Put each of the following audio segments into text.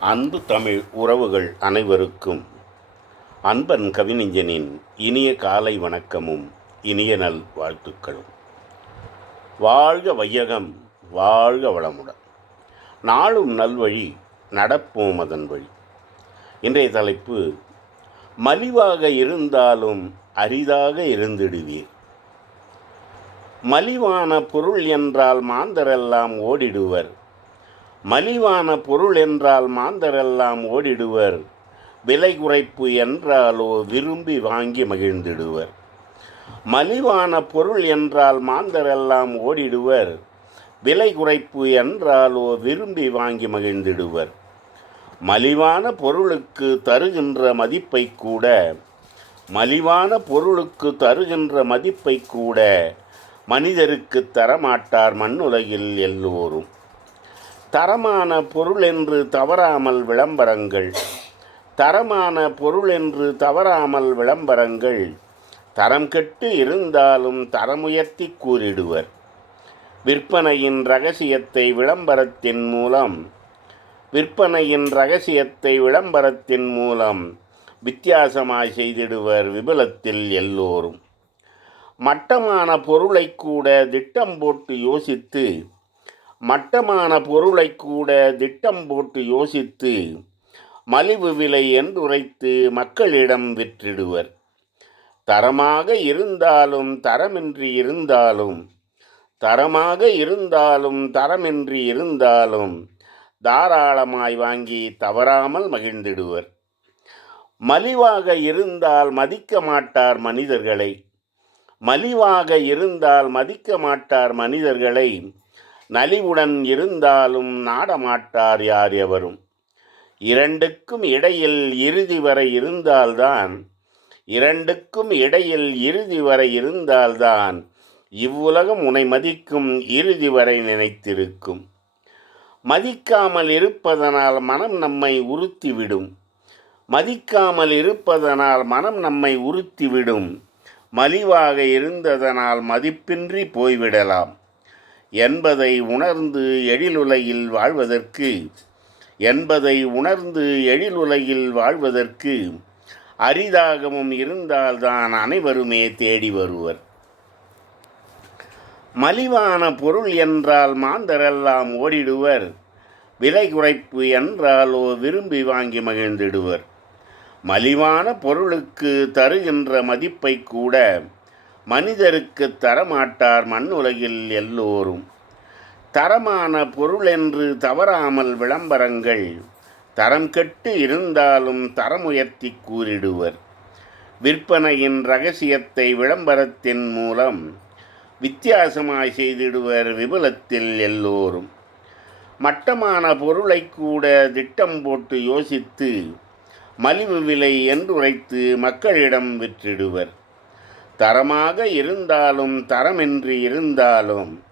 அன்பு தமிழ் உறவுகள் அனைவருக்கும் அன்பன் கவிஞனின் இனிய காலை வணக்கமும் இனிய நல் வாழ்த்துக்களும். வாழ்க வையகம் வாழ்க வளமுடன். நாளும் நல்வழி நடப்போம் அதன் வழி. இன்றைய தலைப்பு மலிவாக இருந்தாலும் அரிதாக இருந்திடுவீர். மலிவான பொருள் என்றால் மாந்தரெல்லாம் ஓடிடுவர். மலிவான பொருள் என்றால் மாந்தரெல்லாம் ஓடிடுவர். விலை குறைப்பு என்றாலோ விரும்பி வாங்கி மகிழ்ந்திடுவர். மலிவான பொருள் என்றால் மாந்தரெல்லாம் ஓடிடுவர். விலை குறைப்பு என்றாலோ விரும்பி வாங்கி மகிழ்ந்திடுவர். மலிவான பொருளுக்கு தருகின்ற மதிப்பை கூட மலிவான பொருளுக்கு தருகின்ற மதிப்பை கூட மனிதருக்கு தரமாட்டார் மண்ணுலகில் எல்லோரும். தரமான பொருள் என்று தவறாமல் விளம்பரங்கள். தரமான பொருள் என்று தவறாமல் விளம்பரங்கள். தரம் கெட்டு இருந்தாலும் தரமுயர்த்தி கூறிடுவர். விற்பனையின் ரகசியத்தை விளம்பரத்தின் மூலம். விற்பனையின் ரகசியத்தை விளம்பரத்தின் மூலம் வித்தியாசமாய் செய்திடுவர் விபலத்தில் எல்லோரும். மட்டமான பொருளை கூட திட்டம் போட்டு யோசித்து மட்டமான பொருளை கூட திட்டம் போட்டு யோசித்து மலிவு விலை என்றுரைத்து மக்களிடம் விற்றிடுவர். தரமாக இருந்தாலும் தரமின்றி இருந்தாலும் தரமாக இருந்தாலும் தரமின்றி இருந்தாலும் தாராளமாய் வாங்கி தவறாமல் மகிழ்ந்திடுவர். மலிவாக இருந்தால் மதிக்க மாட்டார் மனிதர்களை. மலிவாக இருந்தால் மதிக்க மாட்டார் மனிதர்களை நலிவுடன் இருந்தாலும் நாடமாட்டார் யார் எவரும். இரண்டுக்கும் இடையில் இறுதி வரை இருந்தால்தான் இரண்டுக்கும் இடையில் இறுதி வரை இருந்தால்தான் இவ்வுலகம் உனை மதிக்கும் இறுதி வரை நினைத்திருக்கும். மதிக்காமல் இருப்பதனால் மனம் நம்மை உறுத்திவிடும். மதிக்காமல் இருப்பதனால் மனம் நம்மை உறுத்திவிடும். மலிவாக இருந்ததனால் மதிப்பின்றி போய்விடலாம். என்பதை உணர்ந்து எழிலுலகில் வாழ்வதற்கு என்பதை உணர்ந்து எழிலுலகில் வாழ்வதற்கு அரிதாகவும் இருந்தால்தான் அனைவருமே தேடி வருவர். மலிவான பொருள் என்றால் மாந்தரெல்லாம் ஓடிடுவர். விலை குறைப்பு என்றாலோ விரும்பி வாங்கி மகிழ்ந்திடுவர். மலிவான பொருளுக்கு தருகின்ற மதிப்பை கூட மனிதருக்கு தரமாட்டார் மண்ணுலகில் எல்லோரும். தரமான பொருள் என்று தவறாமல் விளம்பரங்கள். தரம் கெட்டு இருந்தாலும் தரமுயர்த்தி கூறிடுவர். விற்பனையின் ரகசியத்தை விளம்பரத்தின் மூலம் வித்தியாசமாய் செய்திடுவர் விபலத்தில் எல்லோரும். மட்டமான பொருளை கூட திட்டம் போட்டு யோசித்து மலிவு விலை என்றுரைத்து மக்களிடம் விற்றிடுவர். தரமாக இருந்தாலும் தரமின்றி இருந்தாலும்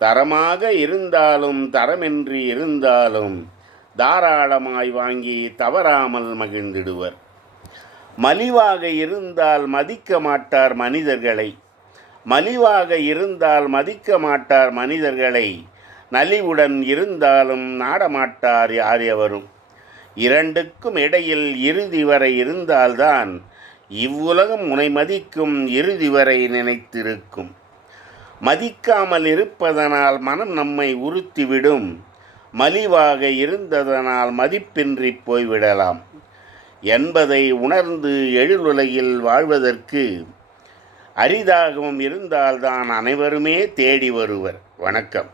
தரமாக இருந்தாலும் தரமின்றி இருந்தாலும் தாராளமாய் வாங்கி தவறாமல் மகிழ்ந்திடுவர். மலிவாக இருந்தால் மதிக்க மாட்டார் மனிதர்களை. மலிவாக இருந்தால் மதிக்க மாட்டார் மனிதர்களை. நலிவுடன் இருந்தாலும் நாடமாட்டார் யார் எவரும். இரண்டுக்கும் இடையில் இறுதி வரை இருந்தால்தான் இவ்வுலகம் உனை மதிக்கும் இறுதி வரை நினைத்திருக்கும். மதிக்காமல் இருப்பதனால் மனம் நம்மை உறுத்திவிடும். மலிவாக இருந்ததனால் மதிப்பின்றி போய்விடலாம். என்பதை உணர்ந்து எழிலுலகில் வாழ்வதற்கு அரிதாகவும் இருந்தால்தான் அனைவருமே தேடி வருவர். வணக்கம்.